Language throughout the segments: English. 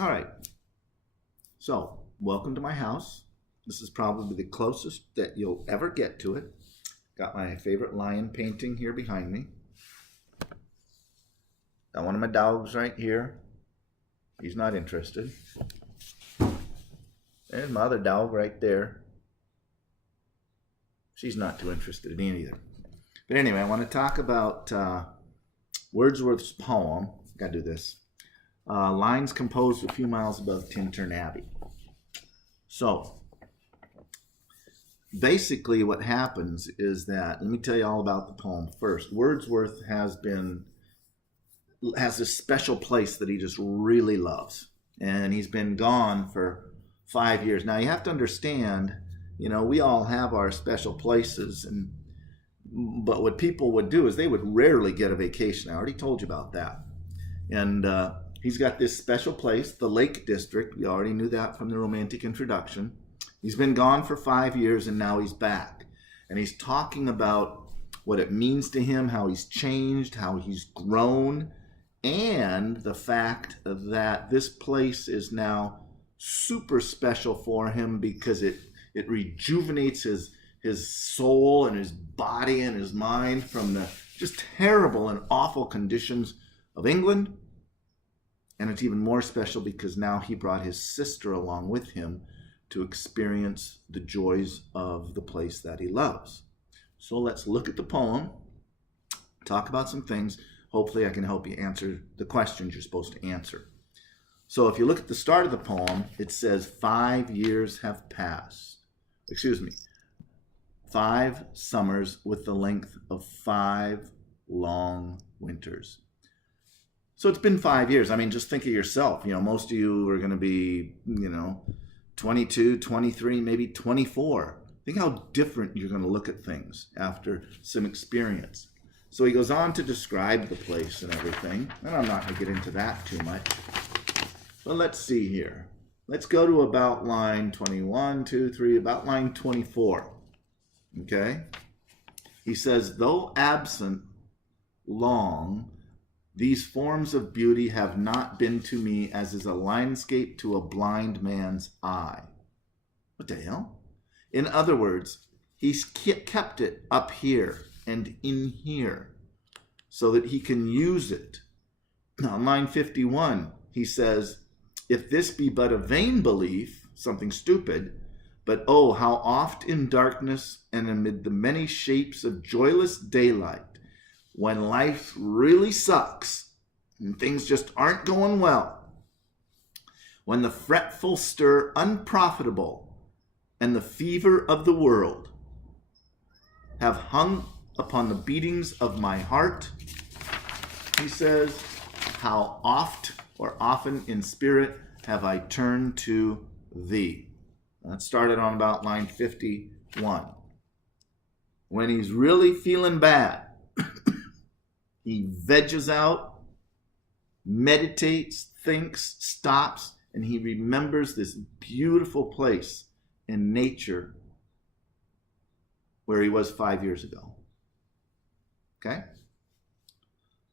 All right. So, welcome to my house. This is probably the closest that you'll ever get to it. Got my favorite lion painting here behind me. Got one of my dogs right here. He's not interested. There's my other dog right there. She's not too interested in either. But anyway, I want to talk about Wordsworth's poem. Gotta do this. Lines composed a few miles above Tintern Abbey. So, basically what happens is that, let me tell you all about the poem first. Wordsworth has this special place that he just really loves. And he's been gone for 5 years. Now you have to understand, we all have our special places, but what people would do is they would rarely get a vacation. I already told you about that. And he's got this special place, the Lake District. We already knew that from the romantic introduction. He's been gone for 5 years and now he's back. And he's talking about what it means to him, how he's changed, how he's grown, and the fact that this place is now super special for him because it rejuvenates his soul and his body and his mind from the just terrible and awful conditions of England. And it's even more special because now he brought his sister along with him to experience the joys of the place that he loves. So let's look at the poem, talk about some things. Hopefully I can help you answer the questions you're supposed to answer. So if you look at the start of the poem, it says 5 years have passed. 5 summers with the length of 5 long winters. So it's been 5 years. I mean, just think of yourself. Most of you are going to be, 22, 23, maybe 24. Think how different you're going to look at things after some experience. So he goes on to describe the place and everything. And I'm not going to get into that too much. But let's see here. Let's go to about line 21, 2, 3, about line 24. Okay? He says, though absent long, these forms of beauty have not been to me as is a landscape to a blind man's eye. What the hell? In other words, he's kept it up here and in here so that he can use it. Now, line 51, he says, if this be but a vain belief, something stupid, but oh, how oft in darkness and amid the many shapes of joyless daylight, when life really sucks and things just aren't going well, when the fretful stir unprofitable and the fever of the world have hung upon the beatings of my heart, he says, how oft or often in spirit have I turned to thee. That started on about line 51. When he's really feeling bad, he veges out, meditates, thinks, stops, and he remembers this beautiful place in nature where he was 5 years ago. Okay?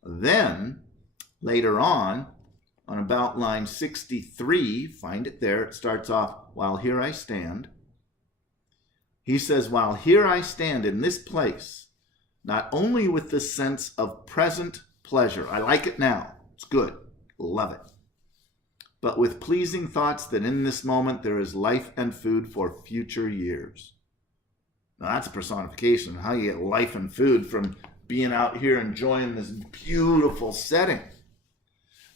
Then, later on about line 63, find it there, it starts off, while here I stand. He says, while here I stand in this place, not only with the sense of present pleasure, I like it now, it's good, love it, but with pleasing thoughts that in this moment there is life and food for future years. Now that's a personification of how you get life and food from being out here enjoying this beautiful setting.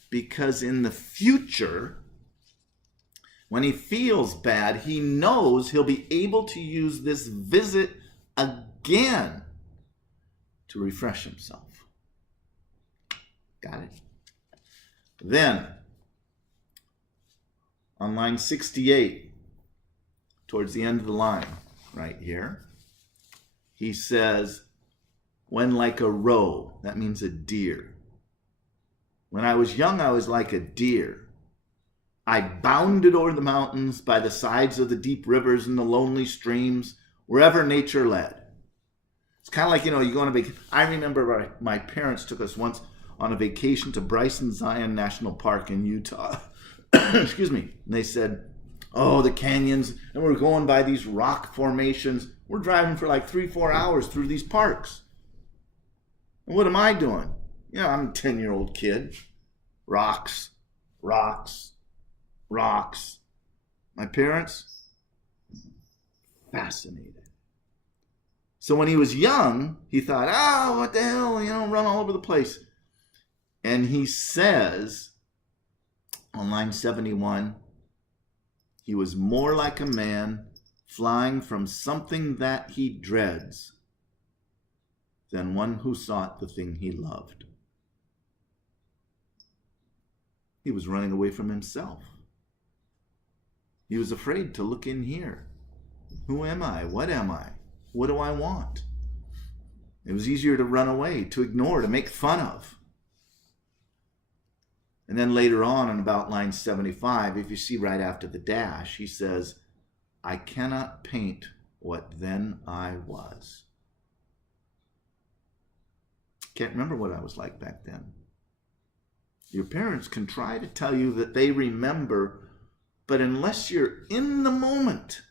Because in the future, when he feels bad, he knows he'll be able to use this visit again to refresh himself. Got it? Then, on line 68, towards the end of the line, right here, he says, when like a roe, that means a deer. When I was young, I was like a deer. I bounded over the mountains by the sides of the deep rivers and the lonely streams, wherever nature led. It's kind of like, you go on a vacation. I remember my parents took us once on a vacation to Bryson Zion National Park in Utah. excuse me, and they said, oh, the canyons, and we're going by these rock formations. We're driving for like 3-4 hours through these parks. And what am I doing? I'm a 10-year-old kid. Rocks, rocks, rocks. My parents, fascinated. So when he was young, he thought, oh, what the hell, run all over the place. And he says on line 71, he was more like a man flying from something that he dreads than one who sought the thing he loved. He was running away from himself. He was afraid to look in here. Who am I? What am I? What do I want? It was easier to run away, to ignore, to make fun of. And then later on about line 75, if you see right after the dash, he says, I cannot paint what then I was. Can't remember what I was like back then. Your parents can try to tell you that they remember, but unless you're in the moment,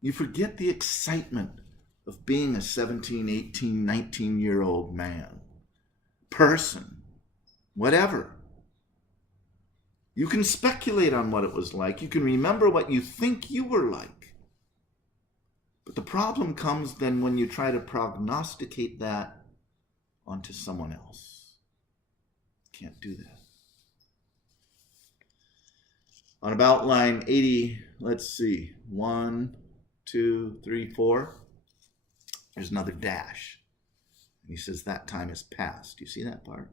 you forget the excitement of being a 17, 18, 19-year-old man, person, whatever. You can speculate on what it was like. You can remember what you think you were like. But the problem comes then when you try to prognosticate that onto someone else. Can't do that. On about line 80, let's see, 1, 2, 3, 4. There's another dash. And he says, that time is past. You see that part?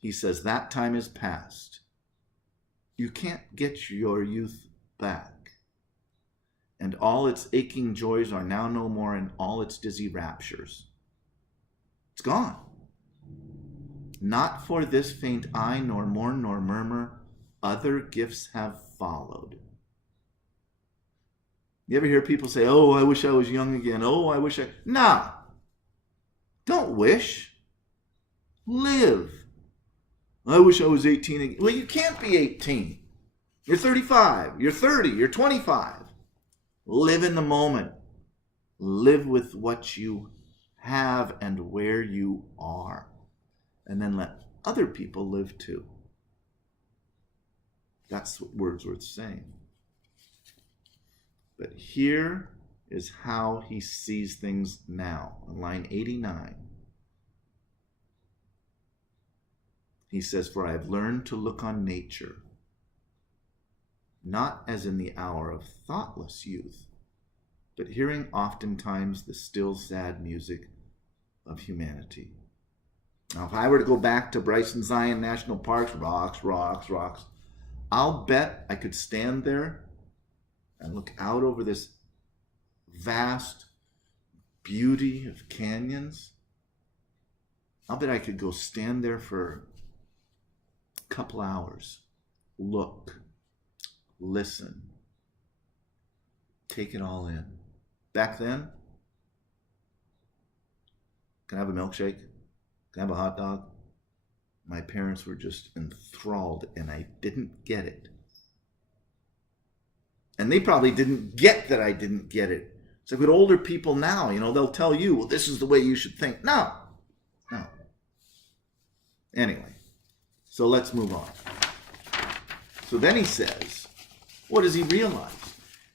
He says, that time is past. You can't get your youth back. And all its aching joys are now no more, and all its dizzy raptures. It's gone. Not for this faint eye, nor mourn, nor murmur, other gifts have followed. You ever hear people say, oh, I wish I was young again. Oh, I wish I... Nah. Don't wish. Live. I wish I was 18 again. Well, you can't be 18. You're 35. You're 30. You're 25. Live in the moment. Live with what you have and where you are. And then let other people live too. That's what Wordsworth's saying. But here is how he sees things now. On line 89, he says, for I have learned to look on nature, not as in the hour of thoughtless youth, but hearing oftentimes the still sad music of humanity. Now, if I were to go back to Bryson Zion National Parks, rocks, rocks, rocks, I'll bet I could stand there and look out over this vast beauty of canyons. I'll bet I could go stand there for a couple hours, look, listen, take it all in. Back then, can I have a milkshake? Can I have a hot dog? My parents were just enthralled, and I didn't get it. And they probably didn't get that I didn't get it. It's like with older people now, they'll tell you, well, this is the way you should think. No. Anyway, so let's move on. So then he says, what does he realize?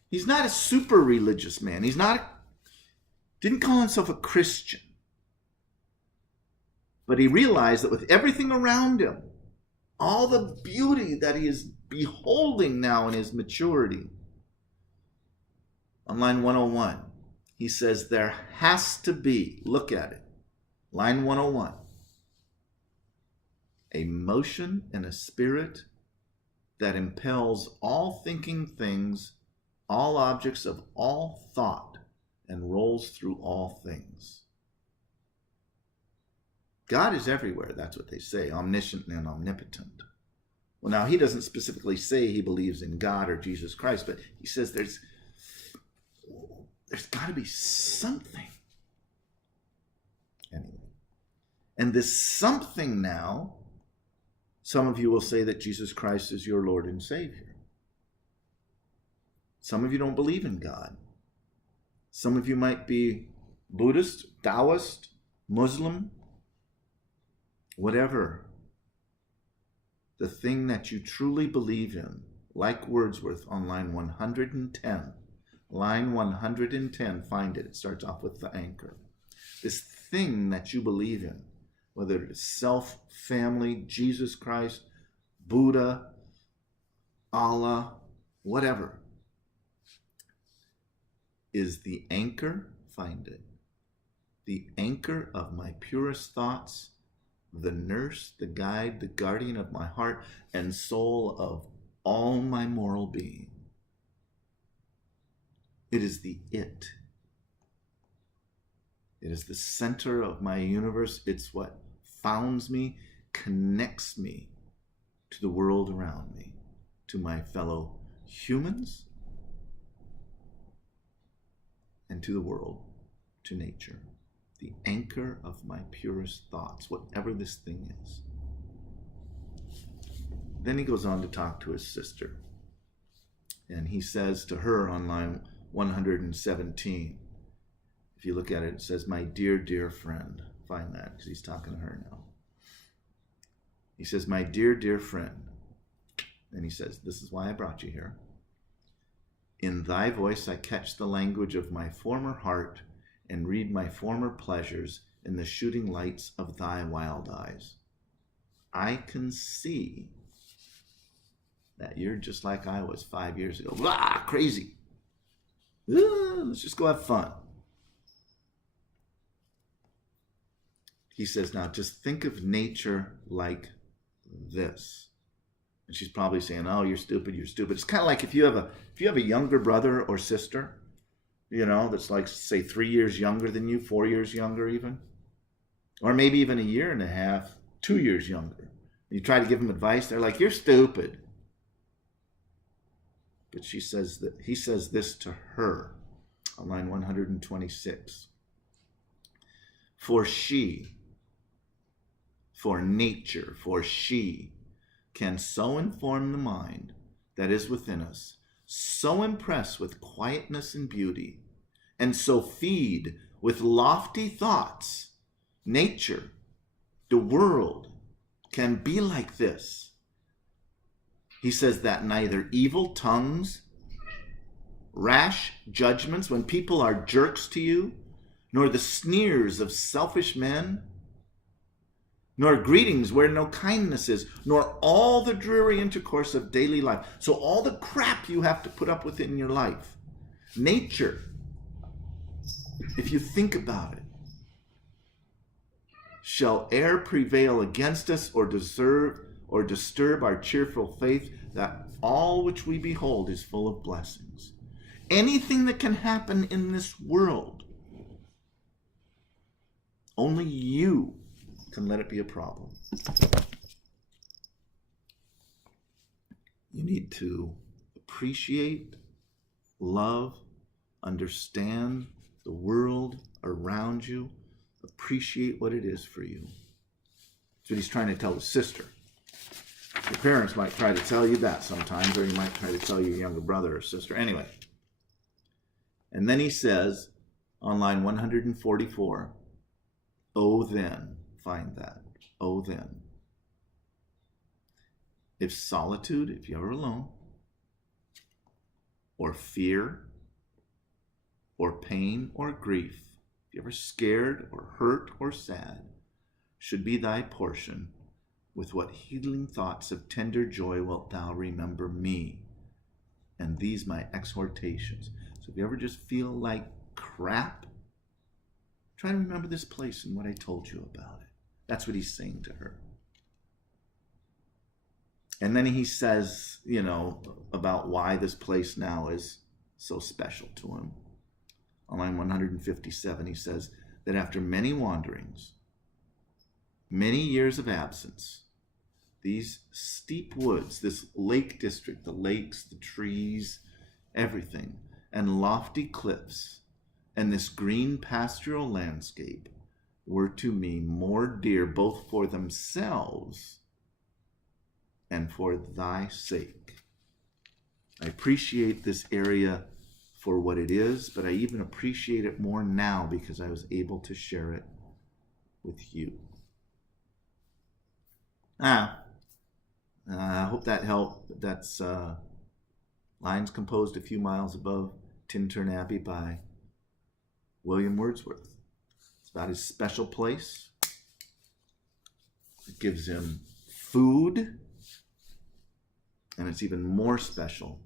He's not a super religious man. Didn't call himself a Christian. But he realized that with everything around him, all the beauty that he is beholding now in his maturity, on line 101, he says there has to be, look at it, line 101, a motion and a spirit that impels all thinking things, all objects of all thought, and rolls through all things. God is everywhere, that's what they say, omniscient and omnipotent. Well, now, he doesn't specifically say he believes in God or Jesus Christ, but he says there's got to be something. Anyway, and this something now Some of you will say that Jesus Christ is your Lord and Savior. Some of you don't believe in God. Some of you might be Buddhist, Taoist, Muslim, whatever. The thing that you truly believe in, like Wordsworth on line 110. Line 110, find it. It starts off with the anchor. This thing that you believe in, whether it is self, family, Jesus Christ, Buddha, Allah, whatever, is the anchor, find it. The anchor of my purest thoughts, the nurse, the guide, the guardian of my heart and soul of all my moral being. It is the it. It is the center of my universe. It's what founds me, connects me to the world around me, to my fellow humans, and to the world, to nature. The anchor of my purest thoughts, whatever this thing is. Then he goes on to talk to his sister. And he says to her on line 117, if you look at it, it says, my dear, dear friend. Find that, because he's talking to her now. He says, my dear, dear friend. And he says, this is why I brought you here. In thy voice I catch the language of my former heart and read my former pleasures in the shooting lights of thy wild eyes. I can see that you're just like I was 5 years ago. Blah, crazy. Let's just go have fun. He says, now just think of nature like this. And she's probably saying, oh, you're stupid, you're stupid. It's kind of like if you have a younger brother or sister, you know, that's like, say, 3 years younger than you, 4 years younger even, or maybe even a year and a half, 2 years younger. You try to give them advice, they're like, you're stupid. But he says this to her on line 126. For nature, she can so inform the mind that is within us, so impress with quietness and beauty, and so feed with lofty thoughts. Nature, the world, can be like this. He says that neither evil tongues, rash judgments when people are jerks to you, nor the sneers of selfish men, nor greetings where no kindness is, nor all the dreary intercourse of daily life. So all the crap you have to put up with in your life. Nature, if you think about it, shall e'er prevail against us or disturb our cheerful faith that all which we behold is full of blessings. Anything that can happen in this world, only you can let it be a problem. You need to appreciate, love, understand the world around you, appreciate what it is for you. That's what he's trying to tell his sister. Your parents might try to tell you that sometimes, or you might try to tell your younger brother or sister. Anyway. And then he says on line 144, oh then, find that, oh then. If solitude, if you're alone, or fear, or pain, or grief, if you're ever scared, or hurt, or sad, should be thy portion, with what healing thoughts of tender joy wilt thou remember me, and these my exhortations. So if you ever just feel like crap, try to remember this place and what I told you about it. That's what he's saying to her. And then he says, about why this place now is so special to him. On line 157, he says that after many wanderings, many years of absence, these steep woods, this lake district, the lakes, the trees, everything, and lofty cliffs, and this green pastoral landscape were to me more dear both for themselves and for thy sake. I appreciate this area for what it is, but I even appreciate it more now because I was able to share it with you. I hope that helped. That's lines composed a few miles above Tintern Abbey by William Wordsworth. It's about his special place. It gives him food, and it's even more special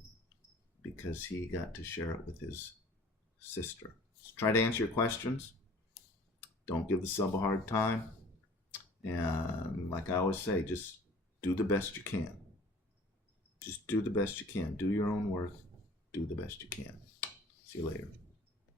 because he got to share it with his sister. So try to answer your questions. Don't give the sub a hard time. And like I always say, just do the best you can. Just do the best you can. Do your own work. Do the best you can. See you later.